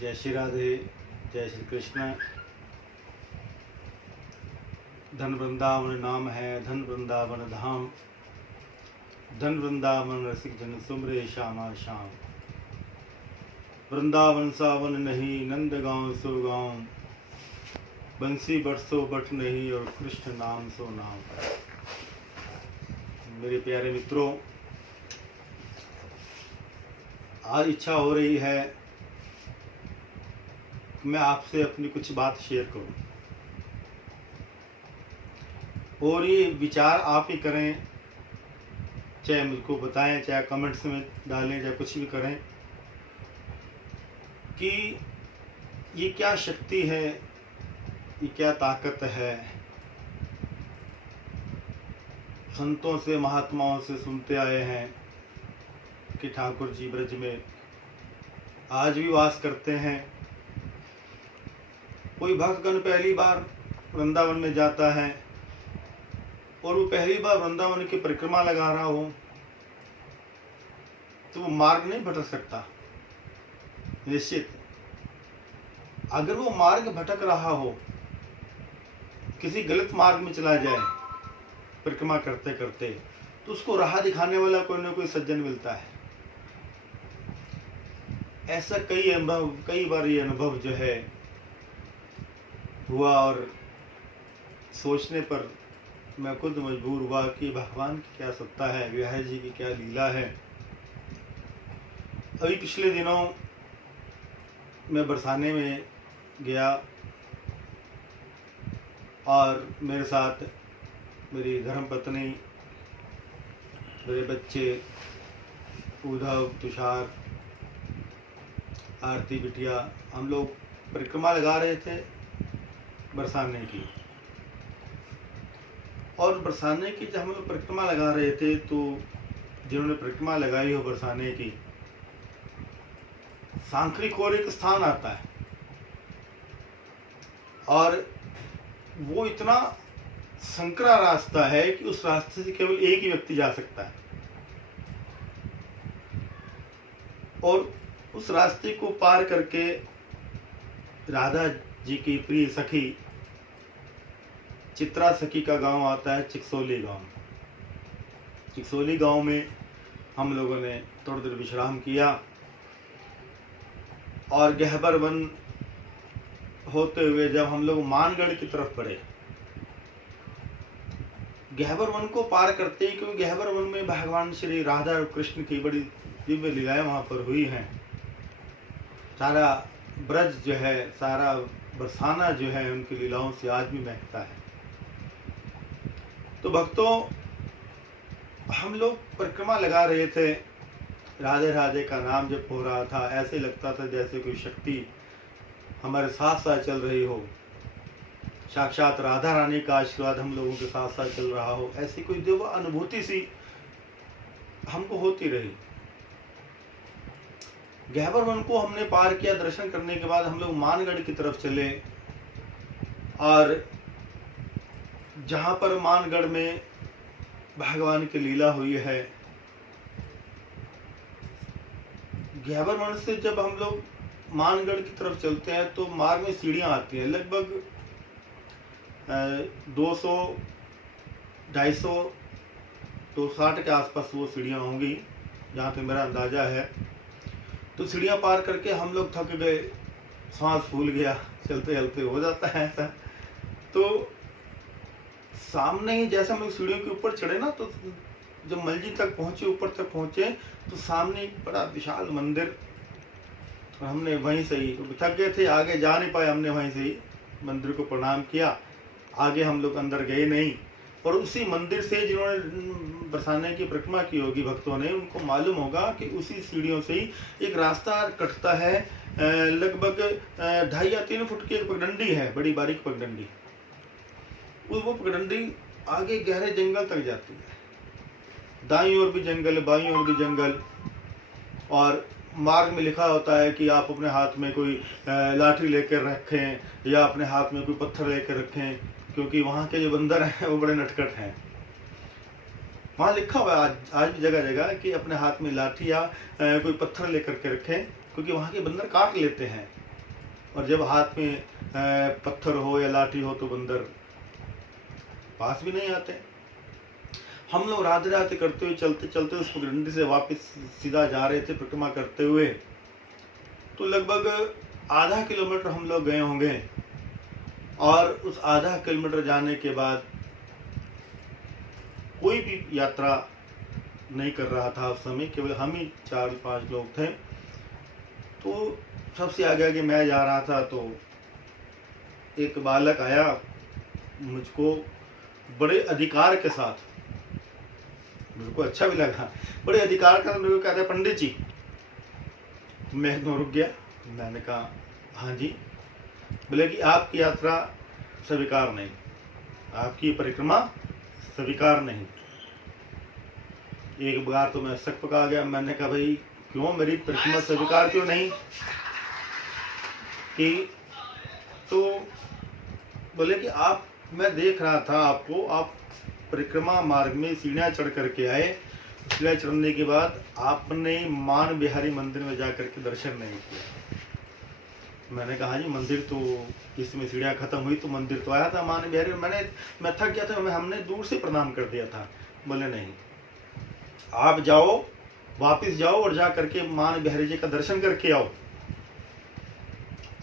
जय श्री राधे, जय श्री कृष्ण। धन वृंदावन नाम है, धन वृंदावन धाम, धन वृंदावन रसिक जन सुमरे श्यामा श्याम। वृंदावन सावन नहीं, नंद गाँव सो गाँव, बंसी बरसो बट नहीं और कृष्ण नाम सो नाम। मेरे प्यारे मित्रों, आज इच्छा हो रही है कि मैं आपसे अपनी कुछ बात शेयर करूं और ये विचार आप ही करें, चाहे मुझको बताएं, चाहे कमेंट्स में डालें, चाहे कुछ भी करें कि ये क्या शक्ति है, ये क्या ताकत है। संतों से, महात्माओं से सुनते आए हैं कि ठाकुर जी ब्रज में आज भी वास करते हैं। कोई भक्तगण पहली बार वृंदावन में जाता है और वो पहली बार वृंदावन की परिक्रमा लगा रहा हो तो वो मार्ग नहीं भटक सकता। निश्चित अगर वो मार्ग भटक रहा हो, किसी गलत मार्ग में चला जाए परिक्रमा करते करते, तो उसको राह दिखाने वाला कोई ना कोई सज्जन मिलता है। ऐसा कई बार ये अनुभव जो है हुआ और सोचने पर मैं खुद मजबूर हुआ कि भगवान की क्या सत्ता है, व्यास जी की क्या लीला है। अभी पिछले दिनों मैं बरसाने में गया और मेरे साथ मेरी धर्मपत्नी, मेरे बच्चे उद्धव, तुषार, आरती बिटिया, हम लोग परिक्रमा लगा रहे थे बरसाने की। और बरसाने की जब हम लोग परिक्रमा लगा रहे थे तो जिन्होंने परिक्रमा लगाई हो बरसाने की, सांख्रिक और एक स्थान आता है और वो इतना संकरा रास्ता है कि उस रास्ते से केवल एक ही व्यक्ति जा सकता है। और उस रास्ते को पार करके राधा जी की प्रिय सखी चित्रा सखी का गांव आता है, चिकसोली गांव। चिकसोली गांव में हम लोगों ने थोड़ी देर विश्राम किया और गहबर वन होते हुए जब हम लोग मानगढ़ की तरफ बढ़े, गहबर वन को पार करते ही, क्योंकि गहबर वन में भगवान श्री राधा और कृष्ण की बड़ी दिव्य लीलाएं वहां पर हुई हैं। सारा ब्रज जो है, सारा बरसाना जो है, उनकी लीलाओं से आज भी महकता है। तो भक्तों, हम लोग परिक्रमा लगा रहे थे, राधे राधे का नाम जब हो रहा था, ऐसे लगता था जैसे कोई शक्ति हमारे साथ साथ चल रही हो, साक्षात राधा रानी का आशीर्वाद हम लोगों के साथ साथ चल रहा हो। ऐसी कोई दिव्य अनुभूति सी हमको होती रही। गहबर वन को हमने पार किया, दर्शन करने के बाद हम लोग मानगढ़ की तरफ चले और जहाँ पर मानगढ़ में भगवान की लीला हुई है, गहबर वन से जब हम लोग मानगढ़ की तरफ चलते हैं तो मार्ग में सीढ़ियाँ आती हैं, लगभग 200-250 260 के आसपास वो सीढ़ियाँ होंगी, जहाँ पे मेरा अंदाजा है। तो सीढ़ियाँ पार करके हम लोग थक गए, सांस फूल गया, चलते चलते हो जाता है ऐसा। तो सामने ही जैसे हम लोग सीढ़ियों के ऊपर चढ़े ना, तो जब मंजिल तक पहुँचे, ऊपर तक पहुँचे, तो सामने एक बड़ा विशाल मंदिर, और हमने वहीं से ही, थक गए थे, आगे जा नहीं पाए, हमने वहीं से ही मंदिर को प्रणाम किया। आगे हम लोग अंदर गए नहीं। और उसी मंदिर से जिन्होंने बरसाने की परिक्रमा की होगी भक्तों ने, उनको मालूम होगा कि उसी सीढ़ियों से ही एक रास्ता कटता है, लगभग 2.5 या 3 फुट की एक पगडंडी है, बड़ी बारीक पगडंडी। वो पगडंडी आगे गहरे जंगल तक जाती है, दाईं ओर भी जंगल, बाईं ओर भी जंगल। और मार्ग में लिखा होता है कि आप अपने हाथ में कोई लाठी लेकर रखें या अपने हाथ में कोई पत्थर लेकर रखें, क्योंकि वहाँ के जो बंदर हैं वो बड़े नटखट हैं। वहाँ लिखा हुआ है आज भी जगह जगह कि अपने हाथ में लाठी या कोई पत्थर लेकर के रखें, क्योंकि वहाँ के बंदर काट लेते हैं। और जब हाथ में पत्थर हो या लाठी हो तो बंदर पास भी नहीं आते। हम लोग राधे राधे करते हुए चलते चलते उस पगडंडी से वापस सीधा जा रहे थे परिक्रमा करते हुए। तो लगभग आधा किलोमीटर हम लोग गए होंगे, और उस आधा किलोमीटर जाने के बाद कोई भी यात्रा नहीं कर रहा था उस समय, केवल हम ही 4-5 लोग थे। तो सबसे आगे आगे मैं जा रहा था, तो एक बालक आया मुझको बड़े अधिकार के साथ, मुझको अच्छा भी लगा, बड़े अधिकार का मेरे को कहता है पंडित जी। मैं एकदम रुक गया, मैंने कहा हाँ जी। बोले कि आपकी यात्रा स्वीकार नहीं, आपकी परिक्रमा स्वीकार नहीं। एक बार तो मैं शक पका गया, मैंने कहा भाई क्यों, मेरी परिक्रमा स्वीकार क्यों नहीं कि? तो बोले कि आप, मैं देख रहा था आपको, आप परिक्रमा मार्ग में सीढ़ियाँ चढ़ करके आए, सीढ़ियाँ चढ़ने के बाद आपने मान बिहारी मंदिर में जाकर के दर्शन नहीं किया। मैंने कहा जी मंदिर तो इसमें सीढ़ियाँ खत्म हुई तो मंदिर तो आया था मान बिहारी, मैं थक गया था, हमने दूर से प्रणाम कर दिया था। बोले नहीं, आप जाओ, वापस जाओ और जा करके मान बिहारी जी का दर्शन करके आओ।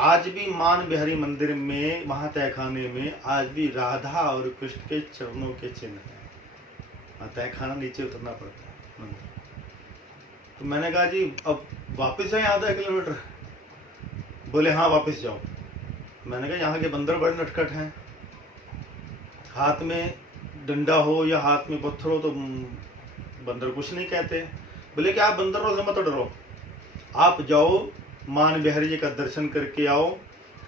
आज भी मान बिहारी मंदिर में, वहां तहखाने में आज भी राधा और कृष्ण के चरणों के चिन्ह है। तहखाना नीचे उतरना पड़ता है मंदिर। तो मैंने कहा जी अब वापस जाए आधा किलोमीटर? बोले हाँ वापस जाओ। मैंने कहा यहाँ के बंदर बड़े नटखट हैं, हाथ में डंडा हो या हाथ में पत्थर हो तो बंदर कुछ नहीं कहते। बोले कि आप बंदरों से मत डरो, आप जाओ मान बिहारी जी का दर्शन करके आओ,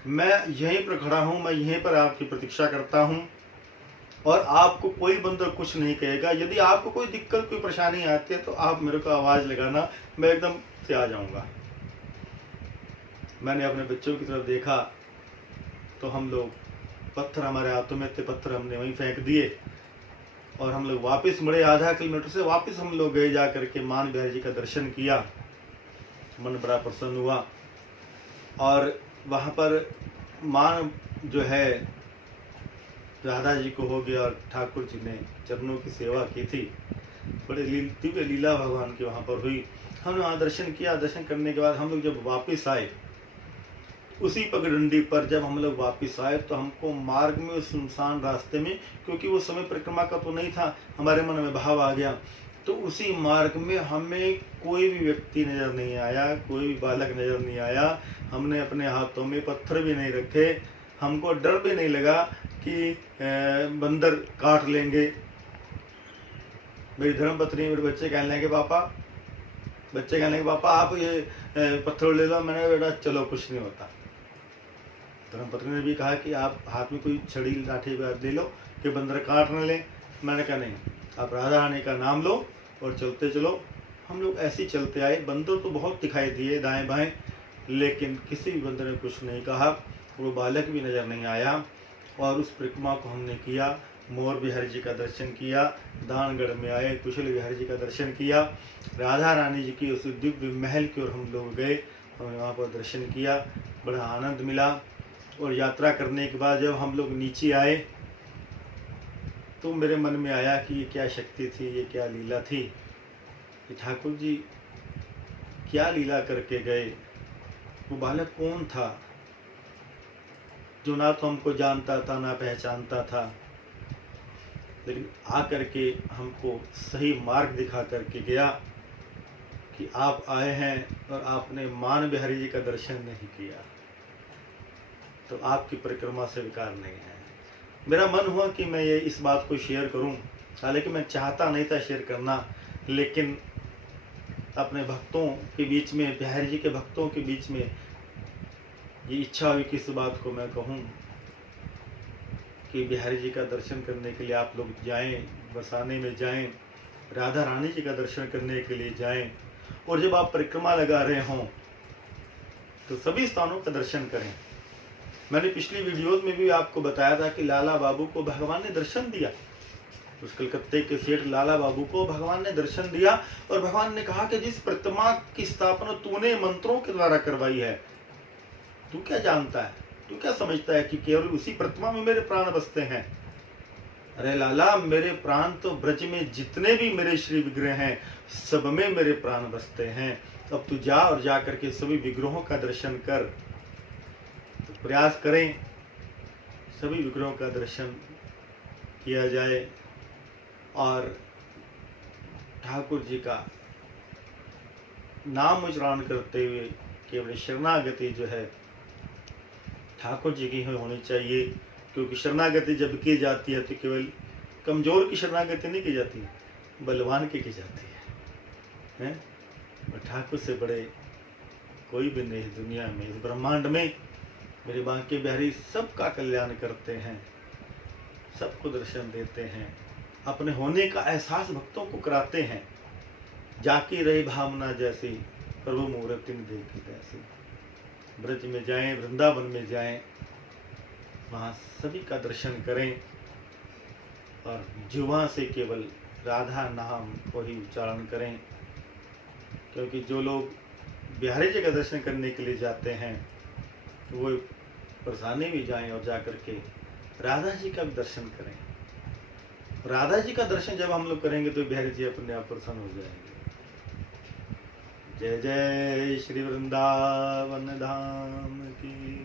मैं यहीं पर खड़ा हूँ, मैं यहीं पर आपकी प्रतीक्षा करता हूँ और आपको कोई बंदर कुछ नहीं कहेगा। यदि आपको कोई दिक्कत, कोई परेशानी आती है तो आप मेरे को आवाज़ लगाना, मैं एकदम से आ जाऊँगा। मैंने अपने बच्चों की तरफ देखा तो हम लोग, पत्थर हमारे हाथों में थे, पत्थर हमने वहीं फेंक दिए और हम लोग वापस मुड़े। आधा किलोमीटर से वापस हम लोग गए, जा करके मान बिहारी जी का दर्शन किया, मन बड़ा प्रसन्न हुआ। और वहाँ पर मान जो है राधा जी को हो गया और ठाकुर जी ने चरणों की सेवा की थी। बड़े दिव्य लीला भगवान की वहाँ पर हुई। हमने वहाँ दर्शन किया। दर्शन करने के बाद हम लोग जब वापस आए, उसी पगडंडी पर जब हम लोग वापस आए तो हमको मार्ग में, उस सुनसान रास्ते में, क्योंकि वो समय परिक्रमा का तो नहीं था, हमारे मन में भाव आ गया, तो उसी मार्ग में हमें कोई भी व्यक्ति नज़र नहीं आया, कोई भी बालक नज़र नहीं आया। हमने अपने हाथों में पत्थर भी नहीं रखे, हमको डर भी नहीं लगा कि बंदर काट लेंगे। मेरी धर्मपत्नी, मेरे बच्चे कहने लगे पापा आप ये पत्थर ले लो। मैंने बेटा चलो कुछ नहीं होता। धर्मपत्नी ने भी कहा कि आप हाथ में कोई छड़ी लाठी ले लो कि बंदर काट न ले। मैंने कहा नहीं, आप राधा रानी का नाम लो और चलते चलो। हम लोग ऐसे ही चलते आए। बंदर तो बहुत दिखाई दिए दाएं बाएं, लेकिन किसी भी बंदर ने कुछ नहीं कहा। वो बालक भी नज़र नहीं आया। और उस परिक्रमा को हमने किया। मोर बिहारी जी का दर्शन किया, दानगढ़ में आए, कुशल बिहारी जी का दर्शन किया, राधा रानी जी की उस दिव्य महल की ओर हम लोग गए, हमने वहाँ पर दर्शन किया, बड़ा आनंद मिला। और यात्रा करने के बाद जब हम लोग नीचे आए तो मेरे मन में आया कि ये क्या शक्ति थी, ये क्या लीला थी, कि ठाकुर जी क्या लीला करके गए। वो बालक कौन था जो ना तो हमको जानता था ना पहचानता था, लेकिन आकर के हमको सही मार्ग दिखा करके गया कि आप आए हैं और आपने मान बिहारी जी का दर्शन नहीं किया तो आपकी परिक्रमा स्वीकार नहीं है। मेरा मन हुआ कि मैं ये इस बात को शेयर करूं, हालांकि मैं चाहता नहीं था शेयर करना, लेकिन अपने भक्तों के बीच में, बिहारी जी के भक्तों के बीच में ये इच्छा हुई कि इस बात को मैं कहूं कि बिहारी जी का दर्शन करने के लिए आप लोग जाएं, बरसाने में जाएं, राधा रानी जी का दर्शन करने के लिए जाएं। और जब आप परिक्रमा लगा रहे हों तो सभी स्थानों का दर्शन करें। मैंने पिछली वीडियोस में भी आपको बताया था कि लाला बाबू को भगवान ने दर्शन दिया। उस कलकत्ते के सेठ लाला बाबू को भगवान ने दर्शन दिया और भगवान ने कहा कि जिस प्रतिमा की स्थापना तूने मंत्रों के द्वारा करवाई है, तू क्या जानता है, तू क्या समझता है कि केवल उसी प्रतिमा में मेरे प्राण बसते हैं? अरे लाला, मेरे प्राण तो ब्रज में जितने भी मेरे श्री विग्रह हैं सब में मेरे प्राण बसते हैं। अब तू जा और जा करके सभी विग्रहों का दर्शन कर। तो प्रयास करें सभी विग्रहों का दर्शन किया जाए और ठाकुर जी का नाम उच्चारण करते हुए केवल शरणागति जो है ठाकुर जी की होनी चाहिए। क्योंकि शरणागति जब की जाती है तो केवल कमजोर की शरणागति नहीं की जाती, बलवान की जाती है? और ठाकुर से बड़े कोई भी नहीं दुनिया में, इस ब्रह्मांड में। मेरे बांके बिहारी सबका कल्याण करते हैं, सबको दर्शन देते हैं, अपने होने का एहसास भक्तों को कराते हैं। जाकी रही भावना जैसी प्रभु मूर्ति में देखी तैसी। ब्रज में जाएं, वृंदावन में जाएं, वहाँ सभी का दर्शन करें और जुबान से केवल राधा नाम को ही उच्चारण करें। क्योंकि जो लोग बिहारी जी का दर्शन करने के लिए जाते हैं वो प्रसानी भी जाएं और जा कर के राधा जी का भी दर्शन करें। राधा जी का दर्शन जब हम लोग करेंगे तो बिहारी जी अपने आप प्रसन्न हो जाएंगे। जय जय श्री वृंदावन धाम की।